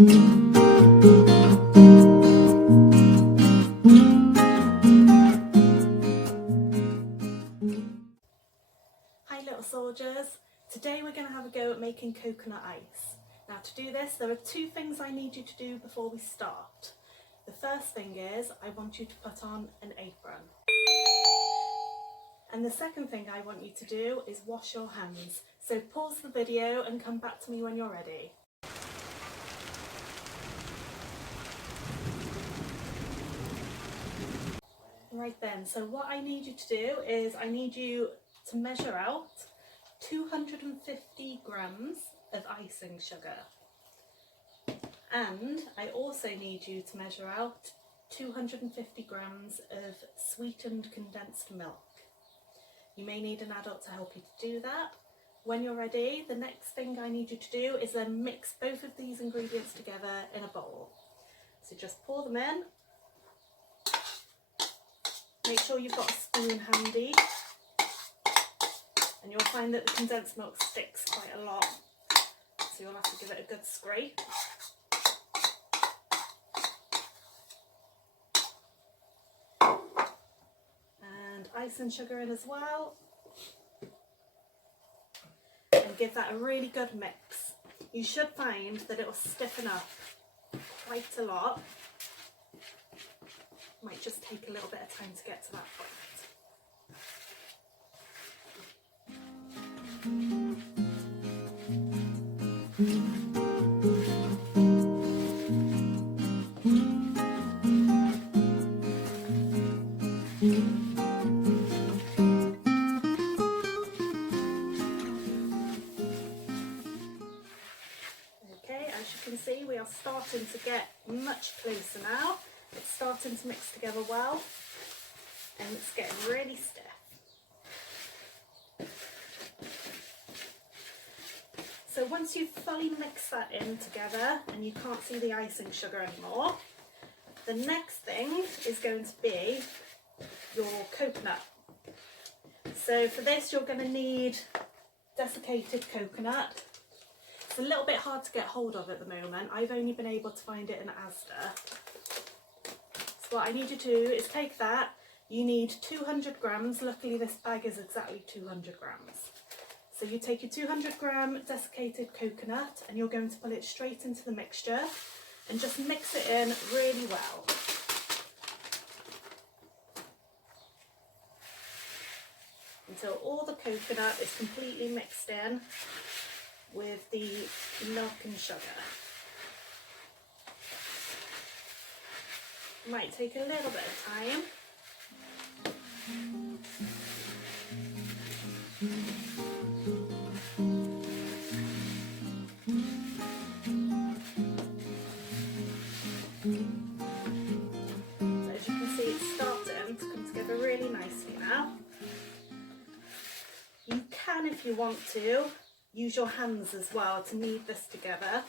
Hi little soldiers, today we're going to have a go at making coconut ice. Now to do this there are two things I need you to do before we start. The first thing is I want you to put on an apron. And the second thing I want you to do is wash your hands. So pause the video and come back to me when you're ready. Right then, so what I need you to do is I need you to measure out 250 grams of icing sugar. And I also need you to measure out 250 grams of sweetened condensed milk. You may need an adult to help you to do that. When you're ready, the next thing I need you to do is then mix both of these ingredients together in a bowl. So just pour them in. Make sure you've got a spoon handy, and you'll find that the condensed milk sticks quite a lot, so you'll have to give it a good scrape. And ice and sugar in as well, and give that a really good mix. You should find that it will stiffen up quite a lot. Might just take a little bit of time to get to that point. Okay, as you can see, we are starting to get much closer now. It's starting to mix together well, and it's getting really stiff. So once you've fully mixed that in together and you can't see the icing sugar anymore, the next thing is going to be your coconut. So for this you're going to need desiccated coconut. It's a little bit hard to get hold of at the moment. I've only been able to find it in Asda. So what I need you to do is take that. You need 200 grams. Luckily this bag is exactly 200 grams. So you take your 200 gram desiccated coconut and you're going to put it straight into the mixture and just mix it in really well. Until all the coconut is completely mixed in with the milk and sugar. Might take a little bit of time. So as you can see, it's starting to come together really nicely now. You can, if you want to, use your hands as well to knead this together.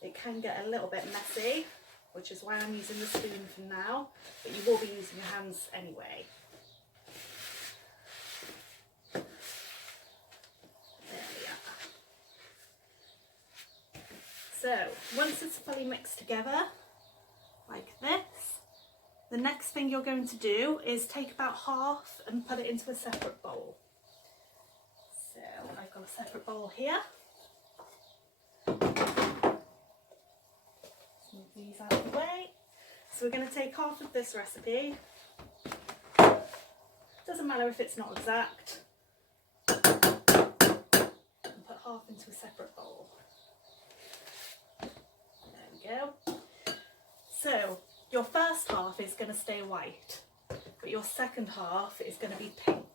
It can get a little bit messy, which is why I'm using the spoon for now, but you will be using your hands anyway. There we are. So once it's fully mixed together, like this, the next thing you're going to do is take about half and put it into a separate bowl. So I've got a separate bowl here. Move these out of the way. So we're going to take half of this recipe. Doesn't matter if it's not exact. And put half into a separate bowl. There we go. So your first half is going to stay white, but your second half is going to be pink.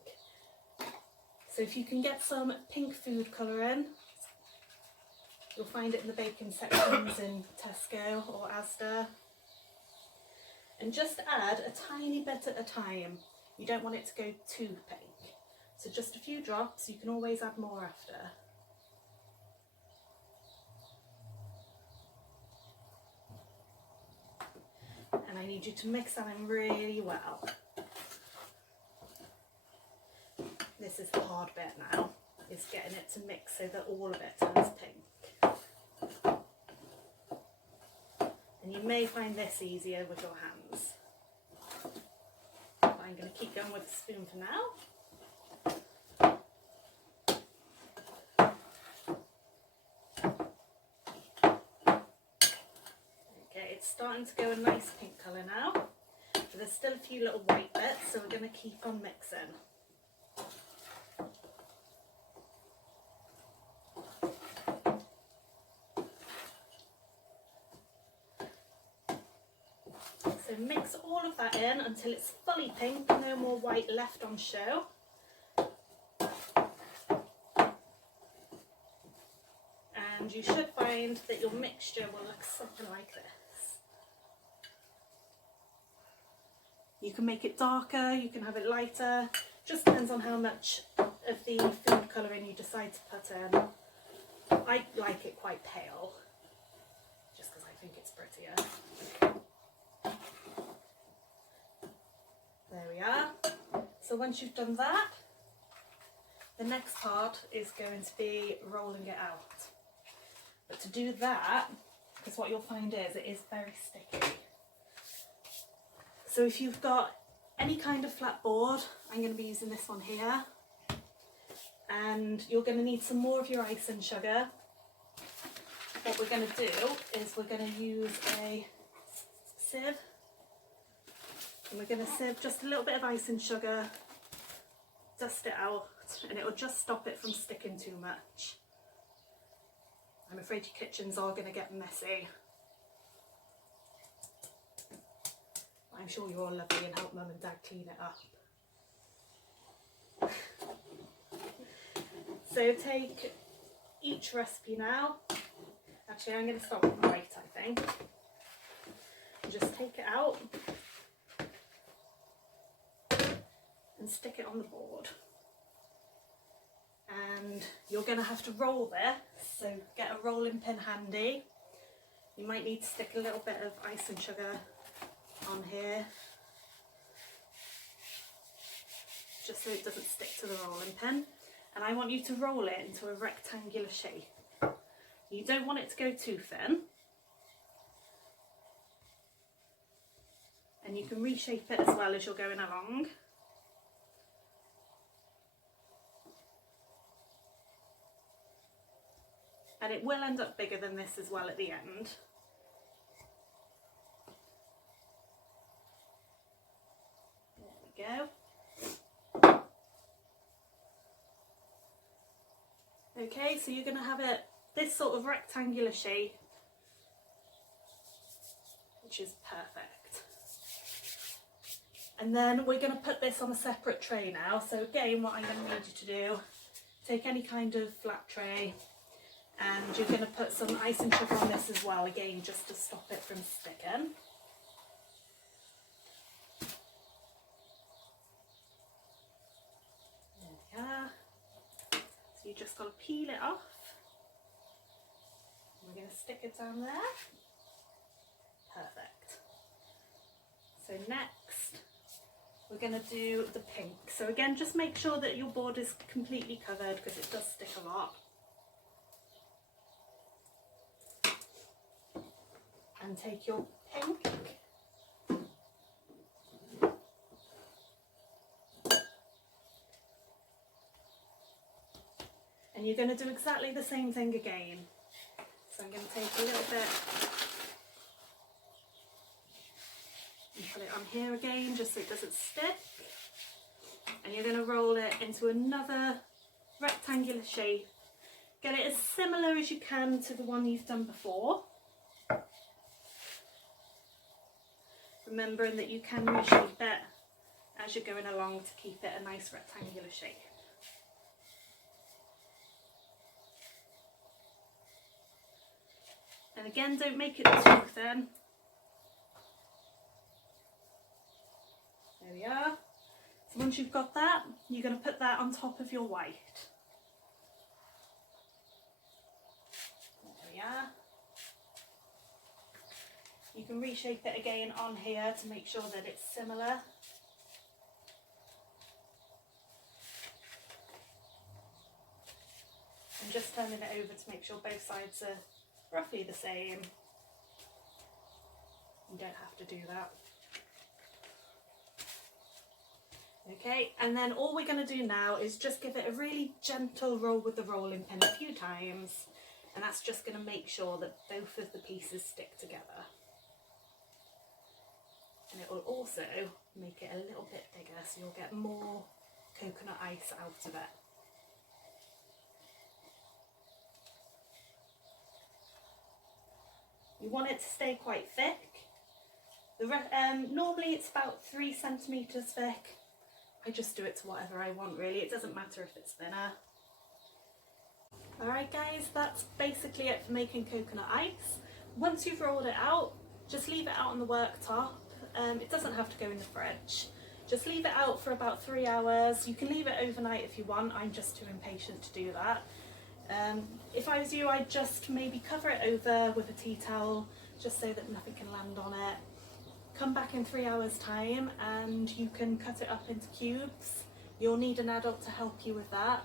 So if you can get some pink food colouring, you'll find it in the baking sections in Tesco or Asda. And just add a tiny bit at a time. You don't want it to go too pink. So just a few drops, you can always add more after. And I need you to mix that in really well. This is the hard bit now, is getting it to mix so that all of it turns pink. And you may find this easier with your hands. But I'm going to keep going with the spoon for now. Okay, it's starting to go a nice pink colour now. But there's still a few little white bits, so we're going to keep on mixing. So mix all of that in until it's fully pink, no more white left on show. And you should find that your mixture will look something like this. You can make it darker, you can have it lighter, just depends on how much of the food colouring you decide to put in. I like it quite pale, just because I think it's prettier. There we are. So once you've done that, the next part is going to be rolling it out. But to do that, because what you'll find is it is very sticky. So if you've got any kind of flat board, I'm going to be using this one here. And you're going to need some more of your icing sugar. What we're going to do is we're going to use a sieve. And we're going to sieve just a little bit of icing sugar, dust it out, and it will just stop it from sticking too much. I'm afraid your kitchens are going to get messy. I'm sure you're all lovely and help Mum and Dad clean it up. So take each recipe now. Actually, I'm going to start with white, I think. And just take it out and stick it on the board. And you're going to have to roll this, so get a rolling pin handy. You might need to stick a little bit of icing sugar on here, just so it doesn't stick to the rolling pin. And I want you to roll it into a rectangular shape. You don't want it to go too thin. And you can reshape it as well as you're going along. And it will end up bigger than this as well at the end. There we go. Okay, so you're going to have it this sort of rectangular shape, which is perfect. And then we're going to put this on a separate tray now. So again, what I'm going to need you to do, take any kind of flat tray, and you're going to put some icing sugar on this as well, again, just to stop it from sticking. There we are. So you just got to peel it off. We're going to stick it down there. Perfect. So next, we're going to do the pink. So again, just make sure that your board is completely covered because it does stick a lot. And take your pink. And you're going to do exactly the same thing again. So I'm going to take a little bit and put it on here again just so it doesn't stick. And you're going to roll it into another rectangular shape. Get it as similar as you can to the one you've done before. Remembering that you can reshape it as you're going along to keep it a nice rectangular shape. And again, don't make it too thin. There we are. So once you've got that, you're going to put that on top of your white. There we are. You can reshape it again on here to make sure that it's similar. And just turning it over to make sure both sides are roughly the same. You don't have to do that. Okay, and then all we're going to do now is just give it a really gentle roll with the rolling pin a few times, and that's just going to make sure that both of the pieces stick together. And it will also make it a little bit bigger, so you'll get more coconut ice out of it. You want it to stay quite thick. Normally it's about 3 centimetres thick. I just do it to whatever I want really, it doesn't matter if it's thinner. Alright guys, that's basically it for making coconut ice. Once you've rolled it out, just leave it out on the worktop. It doesn't have to go in the fridge. Just leave it out for about 3 hours. You can leave it overnight if you want, I'm just too impatient to do that. If I was you, I'd just maybe cover it over with a tea towel, just so that nothing can land on it. Come back in 3 hours time and you can cut it up into cubes. You'll need an adult to help you with that.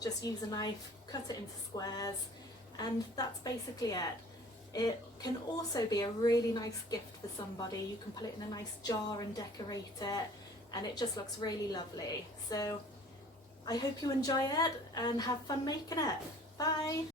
Just use a knife, cut it into squares, and that's basically it. It can also be a really nice gift for somebody. You can put it in a nice jar and decorate it, and it just looks really lovely. So I hope you enjoy it and have fun making it. Bye!